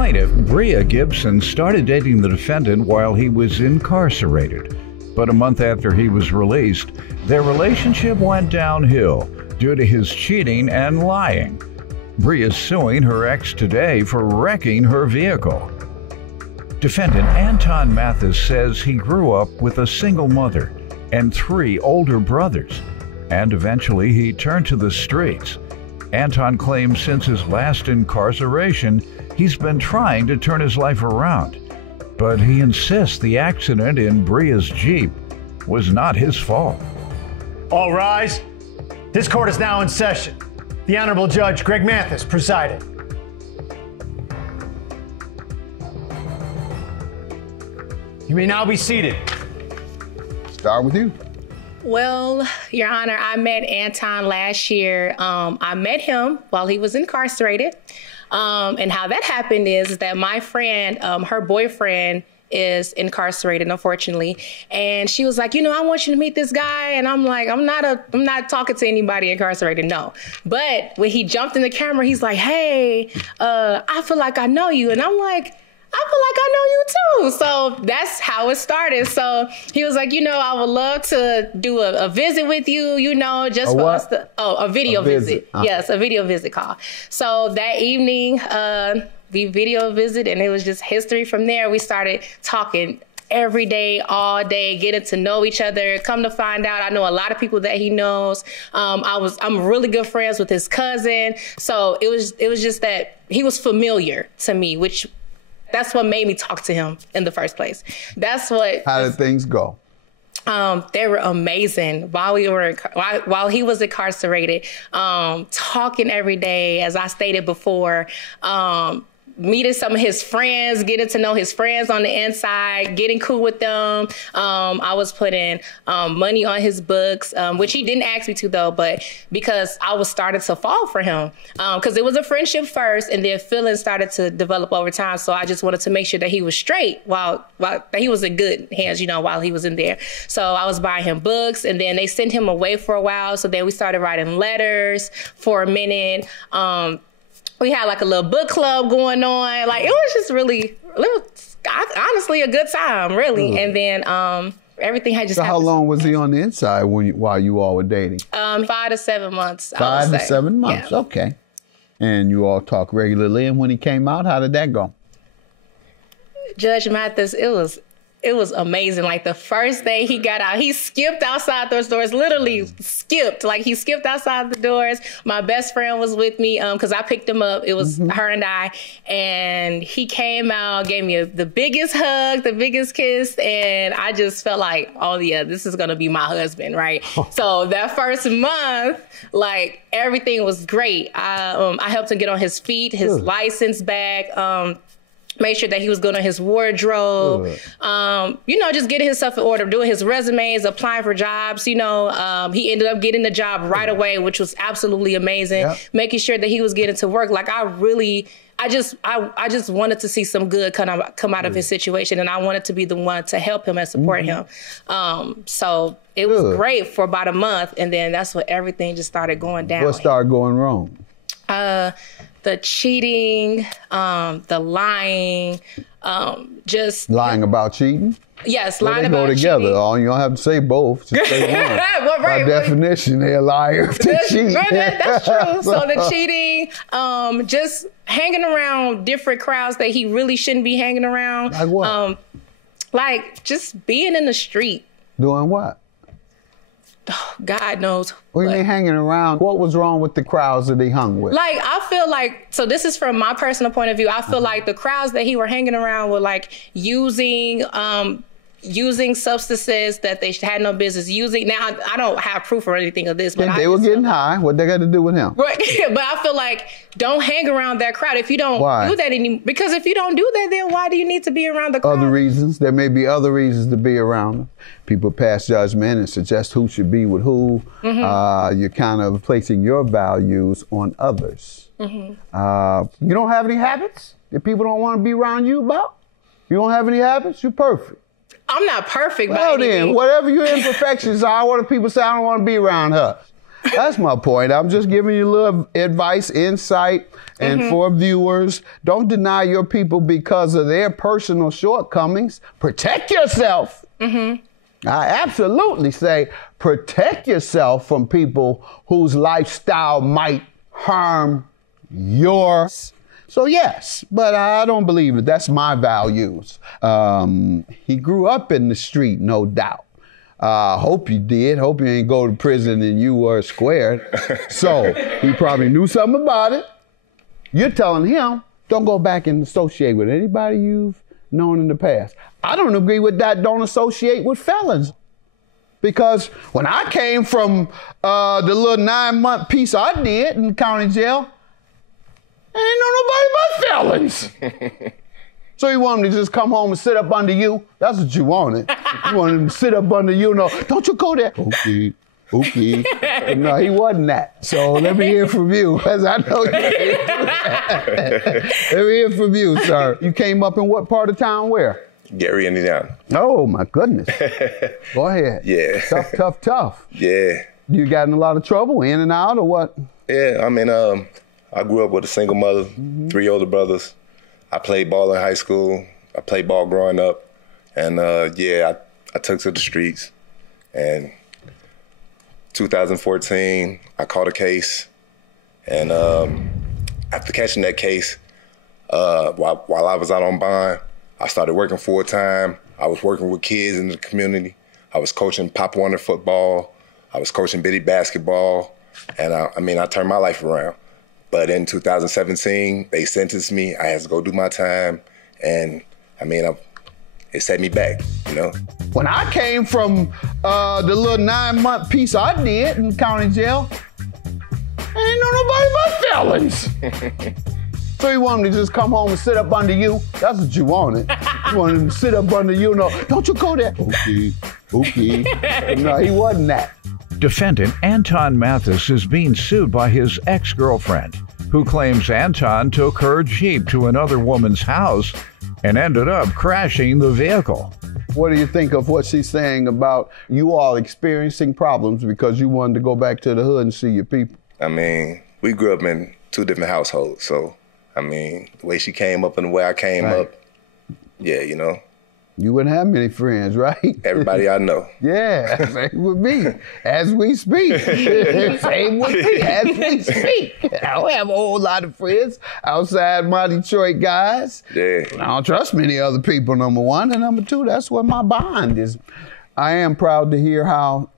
plaintiff, Bria Gibson, started dating the defendant while he was incarcerated. But a month after he was released, their relationship went downhill due to his cheating and lying. Bria's suing her ex today for wrecking her vehicle. Defendant Anton Mathis says he grew up with a single mother and 3 older brothers, and eventually he turned to the streets. Anton claims since his last incarceration, he's been trying to turn his life around. But he insists the accident in Bria's Jeep was not his fault. All rise. This court is now in session. The Honorable Judge Greg Mathis presiding. You may now be seated. Start with you. Well, Your Honor, I met Anton last year. I met him while he was incarcerated. And how that happened is that my friend, her boyfriend is incarcerated, unfortunately. And she was like, you know, I want you to meet this guy. And I'm like, I'm not talking to anybody incarcerated, no. But when he jumped in the camera, he's like, hey, I feel like I know you. And I'm like, I feel like I know you too. So that's how it started. So he was like, you know, I would love to do a visit with you, you know, just for us to, a video visit. Yes, a video visit call. So that evening, we video visited, and it was just history from there. We started talking every day, all day, getting to know each other. Come to find out, I know a lot of people that he knows. I'm really good friends with his cousin. So it was just that he was familiar to me, which that's what made me talk to him in the first place. That's what. How did things go? They were amazing while he was incarcerated. Talking every day, as I stated before. Meeting some of his friends, getting to know his friends on the inside, getting cool with them. I was putting money on his books, which he didn't ask me to though, but because I was starting to fall for him. Because it was a friendship first, and then feelings started to develop over time. So I just wanted to make sure that he was straight while he was in good hands, you know, while he was in there. So I was buying him books, and then they sent him away for a while. So then we started writing letters for a minute. We had like a little book club going on. Like, it was just really, honestly, a good time, really. And then everything had just So happened. how long was he on the inside while you all were dating? 5 to 7 months, 5 to 7 months, yeah. Okay. And you all talk regularly, and when he came out, how did that go? Judge Mathis, it was amazing. Like, the first day he got out, he skipped outside those doors, literally skipped. Like, he skipped outside the doors. My best friend was with me because I picked him up. It was her and I. And he came out, gave me the biggest hug, the biggest kiss. And I just felt like, oh, yeah, this is going to be my husband, right? So that first month, like, everything was great. I helped him get on his feet, his license back, made sure that he was good on his wardrobe, you know, just getting his stuff in order, doing his resumes, applying for jobs. You know, he ended up getting the job right away, which was absolutely amazing. Making sure that he was getting to work. Like, I just wanted to see some good come out of his situation, and I wanted to be the one to help him and support him. So it was great for about a month, and then that's when everything just started going down. What started going wrong? The cheating, the lying, just lying about cheating. Yes, well, lying they about go together. cheating. Oh, you don't have to say both. Just say one. Well, right, by definition, they're a liar if they cheat. That's true. So the cheating, just hanging around different crowds that he really shouldn't be hanging around. Like what? Like just being in the street. Doing what? God knows. What do you mean hanging around? What was wrong with the crowds that he hung with? Like, I feel like, so this is from my personal point of view, I feel like the crowds that he were hanging around were like using substances that they had no business using. Now, I don't have proof or anything of this, but they were getting high. What they got to do with him? Right. But I feel like don't hang around that crowd if you don't do that anymore. Because if you don't do that, then why do you need to be around the crowd? Other reasons. There may be other reasons to be around them. People pass judgment and suggest who should be with who. You're kind of placing your values on others. You don't have any habits that people don't want to be around you about? You don't have any habits? You're perfect. I'm not perfect. Well then, whatever your imperfections are, what do people say? I don't want to be around her. That's my point. I'm just giving you a little advice, insight, and for viewers, don't deny your people because of their personal shortcomings. Protect yourself. I absolutely say protect yourself from people whose lifestyle might harm yours. So yes, but I don't believe it. That's my values. He grew up in the street, no doubt. Hope you did. Hope you ain't go to prison and you were squared. So he probably knew something about it. You're telling him, don't go back and associate with anybody you've known in the past. I don't agree with that. Don't associate with felons. Because when I came from the little 9-month piece I did in the county jail, ain't know nobody but felons. So you want him to just come home and sit up under you? That's what you wanted. You wanted him to sit up under you. No, don't you go there. Okay. No, he wasn't that. So let me hear from you, because I know you can't do that. Let me hear from you, sir. You came up in what part of town? Where? Gary, Indiana. Oh, my goodness. Go ahead. Yeah. Tough. Yeah. You got in a lot of trouble, in and out, or what? Yeah, I mean, I grew up with a single mother, 3 older brothers. I played ball in high school. I played ball growing up. And I took to the streets. And 2014, I caught a case. And after catching that case, while I was out on bond, I started working full time. I was working with kids in the community. I was coaching Pop Warner football. I was coaching bitty basketball. And I turned my life around. But in 2017, they sentenced me. I had to go do my time. And it set me back, you know? When I came from the little 9-month piece I did in county jail, ain't know nobody but felons. So you want him to just come home and sit up under you? That's what you wanted. You wanted him to sit up under you. No, don't you go there. Okay. No, he wasn't that. Defendant Anton Mathis is being sued by his ex-girlfriend, who claims Anton took her Jeep to another woman's house and ended up crashing the vehicle. What do you think of what she's saying about you all experiencing problems because you wanted to go back to the hood and see your people? I mean, we grew up in 2 different households, so, the way she came up and the way I came up, yeah, you know. You wouldn't have many friends, right? Everybody I know. Yeah, same with me, as we speak. Same with me, as we speak. I don't have a whole lot of friends outside my Detroit guys. Yeah. I don't trust many other people, number one. And number two, that's where my bond is. I am proud to hear how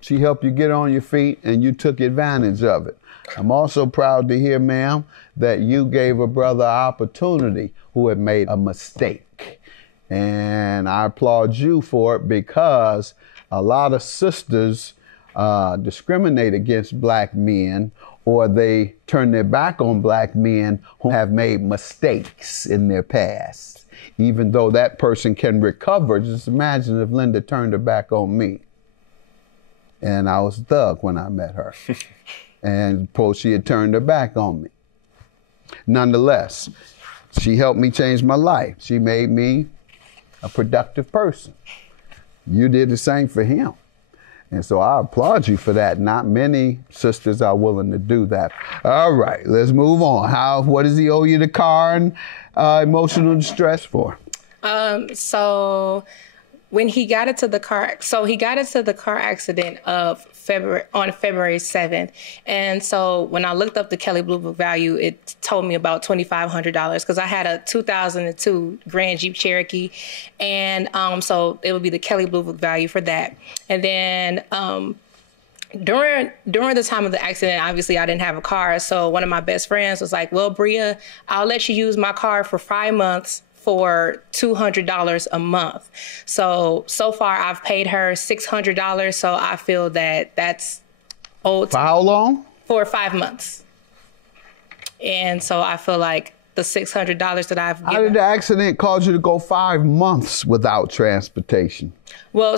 she helped you get on your feet and you took advantage of it. I'm also proud to hear, ma'am, that you gave a brother an opportunity who had made a mistake. And I applaud you for it because a lot of sisters discriminate against black men, or they turn their back on black men who have made mistakes in their past. Even though that person can recover, just imagine if Linda turned her back on me. And I was a thug when I met her. And suppose she had turned her back on me. Nonetheless, she helped me change my life. She made me a productive person. You did the same for him. And so I applaud you for that. Not many sisters are willing to do that. All right, let's move on. What does he owe you the car and emotional distress for? So when he got into the car, accident on February 7th. And so when I looked up the Kelley Blue Book value, it told me about $2,500 because I had a 2002 Grand Jeep Cherokee. And so it would be the Kelley Blue Book value for that. And then during the time of the accident, obviously I didn't have a car. So one of my best friends was like, well, Bria, I'll let you use my car for 5 months for $200 a month. So far I've paid her $600. So I feel that that's owed. For how long? For 5 months. And so I feel like the $600 that I've given. How did the accident cause you to go 5 months without transportation? Well,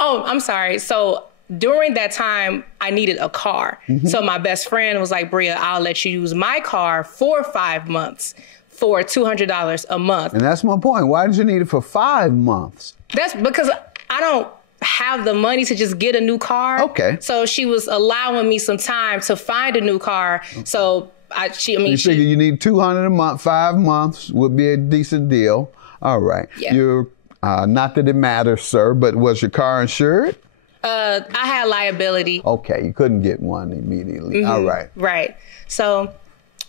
I'm sorry. So during that time, I needed a car. Mm-hmm. So my best friend was like, Bria, I'll let you use my car for 5 months. For $200 a month. And that's my point. Why did you need it for 5 months? That's because I don't have the money to just get a new car. Okay. So she was allowing me some time to find a new car. So you figure you need $200 a month, 5 months would be a decent deal. All right. Yeah. You're, not that it matters, sir, but was your car insured? I had liability. Okay, you couldn't get one immediately. All right. Right. So,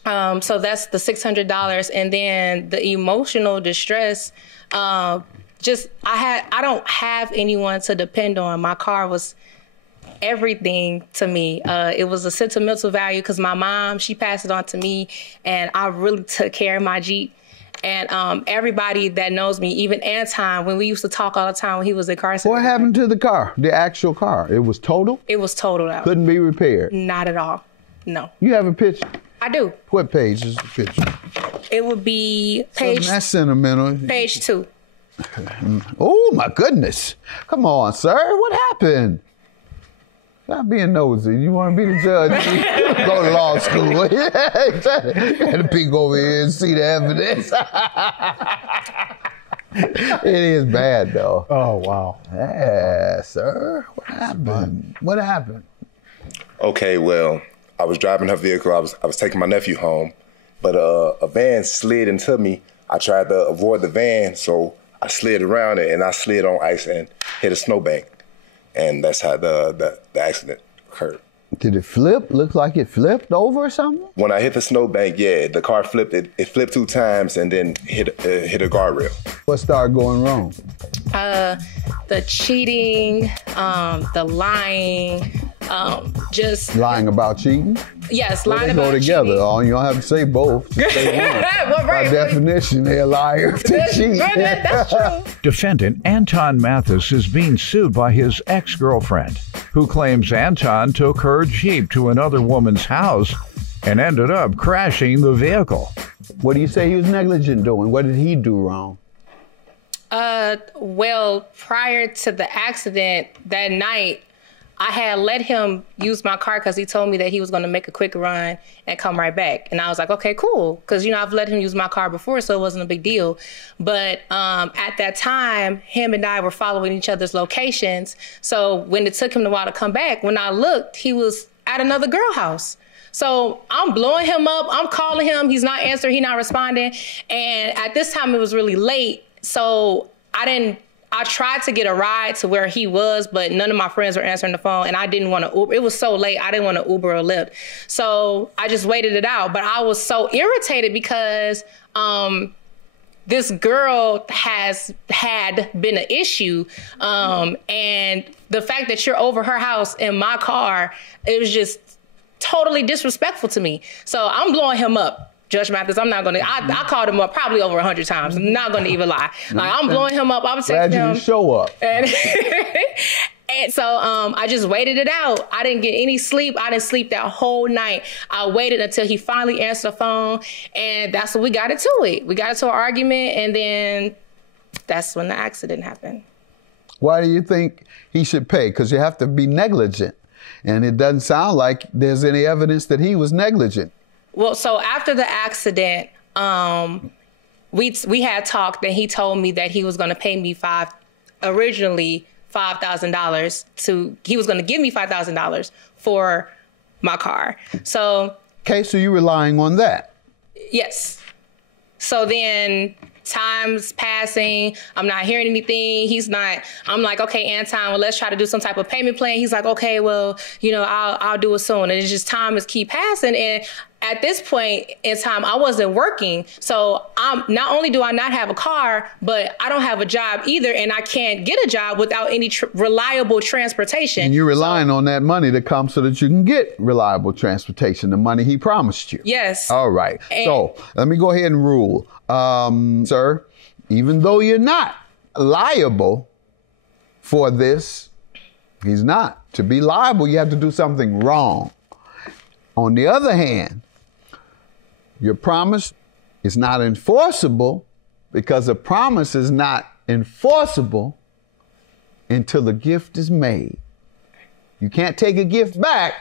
so that's the $600, and then the emotional distress. I don't have anyone to depend on. My car was everything to me. It was a sentimental value because my mom, she passed it on to me, and I really took care of my Jeep. And everybody that knows me, even Anton, when we used to talk all the time when he was incarcerated. What happened to the car, the actual car? It was total? It was totaled out. Couldn't be repaired? Not at all. No. You have a picture? I do. What page is the picture? It would be page. That's sentimental. Page 2. Oh, my goodness. Come on, sir. What happened? Stop being nosy. You want to be the judge? Go to law school. Yeah, exactly. Got to peek over here and see the evidence. It is bad, though. Oh, wow. Yeah, sir. What happened? What happened? Okay, well, I was driving her vehicle. I was taking my nephew home, but a van slid into me. I tried to avoid the van, so I slid around it, and I slid on ice and hit a snowbank. And that's how the accident occurred. Did it flip? Look like it flipped over or something? When I hit the snowbank, yeah, the car flipped. It flipped 2 times and then hit a guardrail. What started going wrong? The cheating, the lying, just lying about cheating. Yes, well, lying they about go together. cheating. Oh, you don't have to say both. Just say one. Well, right, by definition, they're a liar if they cheat. That's true. Defendant Anton Mathis is being sued by his ex-girlfriend, who claims Anton took her Jeep to another woman's house and ended up crashing the vehicle. What do you say he was negligent doing? What did he do wrong? Well, prior to the accident that night, I had let him use my car because he told me that he was going to make a quick run and come right back. And I was like, okay, cool. Because, I've let him use my car before, so it wasn't a big deal. But at that time, him and I were following each other's locations. So when it took him a while to come back, when I looked, he was at another girl house. So I'm blowing him up. I'm calling him. He's not answering. He's not responding. And at this time, it was really late. So I tried to get a ride to where he was, but none of my friends were answering the phone, and I didn't want to Uber. It was so late, I didn't want to Uber or Lyft. So I just waited it out. But I was so irritated because this girl has had been an issue, and the fact that you're over her house in my car, it was just totally disrespectful to me. So I'm blowing him up. Judge Mathis, I'm not going to, I called him up probably over 100 times. I'm not going to even lie. Like, I'm blowing him up. I'm texting him. Glad you show up. And so I just waited it out. I didn't get any sleep. I didn't sleep that whole night. I waited until he finally answered the phone. And that's when we got into it. We got into an argument, and then that's when the accident happened. Why do you think he should pay? Because you have to be negligent. And it doesn't sound like there's any evidence that he was negligent. Well, so after the accident, we had talked, and he told me that he was going to pay me originally $5,000 he was going to give me $5,000 for my car. So. Okay, so you're relying on that. Yes. So then time's passing. I'm not hearing anything. He's not. I'm like, okay, Anton, well, let's try to do some type of payment plan. He's like, okay, well, I'll do it soon. And it's just time is keep passing. And at this point in time, I wasn't working. So not only do I not have a car, but I don't have a job either. And I can't get a job without any reliable transportation. And you're relying on that money to come so that you can get reliable transportation, the money he promised you. Yes. All right. So let me go ahead and rule. Sir, even though you're not liable for this, he's not. To be liable, you have to do something wrong. On the other hand, your promise is not enforceable because a promise is not enforceable until the gift is made. You can't take a gift back,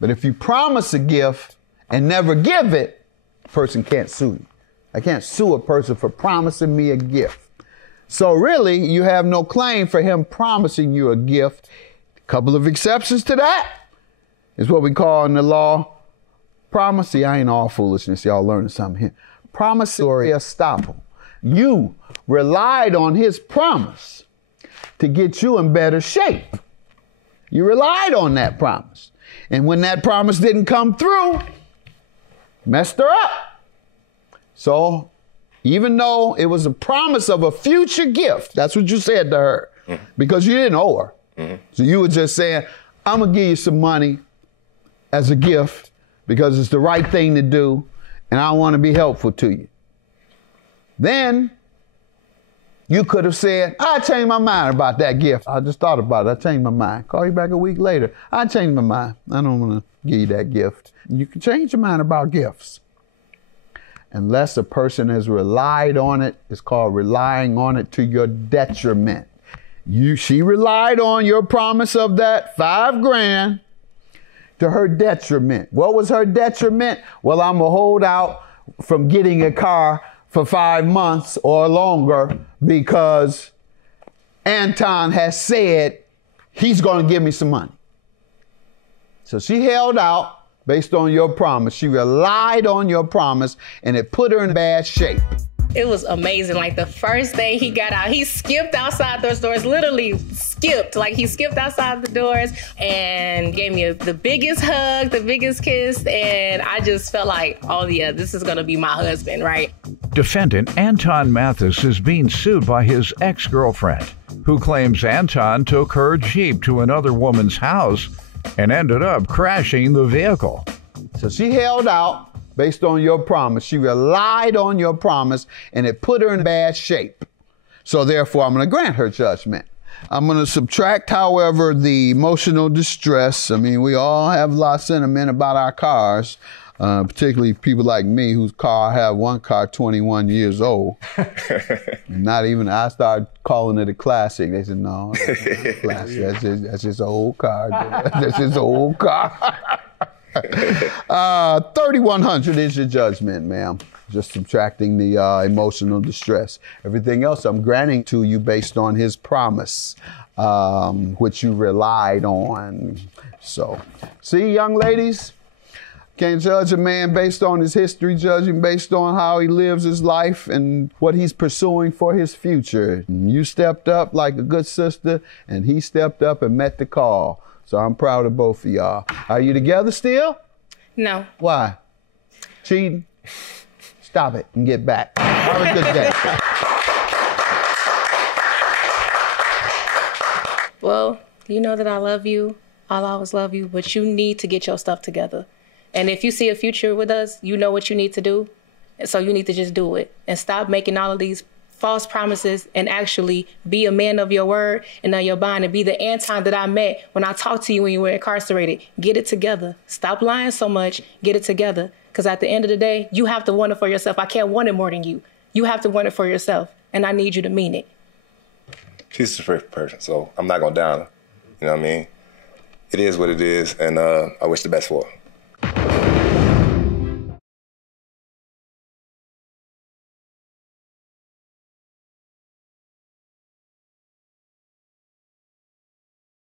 but if you promise a gift and never give it, the person can't sue you. I can't sue a person for promising me a gift. So really, you have no claim for him promising you a gift. A couple of exceptions to that is what we call in the law promise. See, I ain't all foolishness. Y'all learning something here. Promissory estoppel. You relied on his promise to get you in better shape. You relied on that promise. And when that promise didn't come through, messed her up. So even though it was a promise of a future gift, that's what you said to her, because you didn't owe her. So you were just saying, I'm going to give you some money as a gift because it's the right thing to do, and I want to be helpful to you. Then you could have said, I changed my mind about that gift. I just thought about it. I changed my mind. Call you back a week later. I changed my mind. I don't want to give you that gift. You can change your mind about gifts. Unless a person has relied on it, it's called relying on it to your detriment. She relied on your promise of that $5,000 to her detriment. What was her detriment? Well, I'm gonna hold out from getting a car for 5 months or longer because Anton has said he's gonna give me some money. So she held out based on your promise. She relied on your promise, and it put her in bad shape. It was amazing. Like the first day he got out, he skipped outside those doors, literally skipped. Like he skipped outside the doors and gave me the biggest hug, the biggest kiss. And I just felt like, oh yeah, this is gonna be my husband, right? Defendant Anton Mathis is being sued by his ex-girlfriend, who claims Anton took her Jeep to another woman's house and ended up crashing the vehicle. So she held out based on your promise. She relied on your promise, and it put her in bad shape. So therefore, I'm going to grant her judgment. I'm going to subtract, however, the emotional distress. I mean, we all have a lot of sentiment about our cars, particularly people like me whose car, I have one car 21 years old. Not even, I started calling it a classic. They said, no, classic. That's just an old car. That's just an old car. 3,100 is your judgment, ma'am. Just subtracting the emotional distress. Everything else I'm granting to you based on his promise, which you relied on. So, see, young ladies, can't judge a man based on his history, judge him based on how he lives his life and what he's pursuing for his future. You stepped up like a good sister, and he stepped up and met the call. So I'm proud of both of y'all. Are you together still? No. Why? Cheating? Stop it and get back. Have a good day. Well, you know that I love you. I'll always love you, but you need to get your stuff together. And if you see a future with us, you know what you need to do. So you need to just do it and stop making all of these false promises and actually be a man of your word and of your bond and be the Anton that I met when I talked to you when you were incarcerated. Get it together. Stop lying so much. Get it together. Because at the end of the day, you have to want it for yourself. I can't want it more than you. You have to want it for yourself. And I need you to mean it. She's a perfect person, so I'm not going to down her. You know what I mean? It is what it is, and I wish the best for her.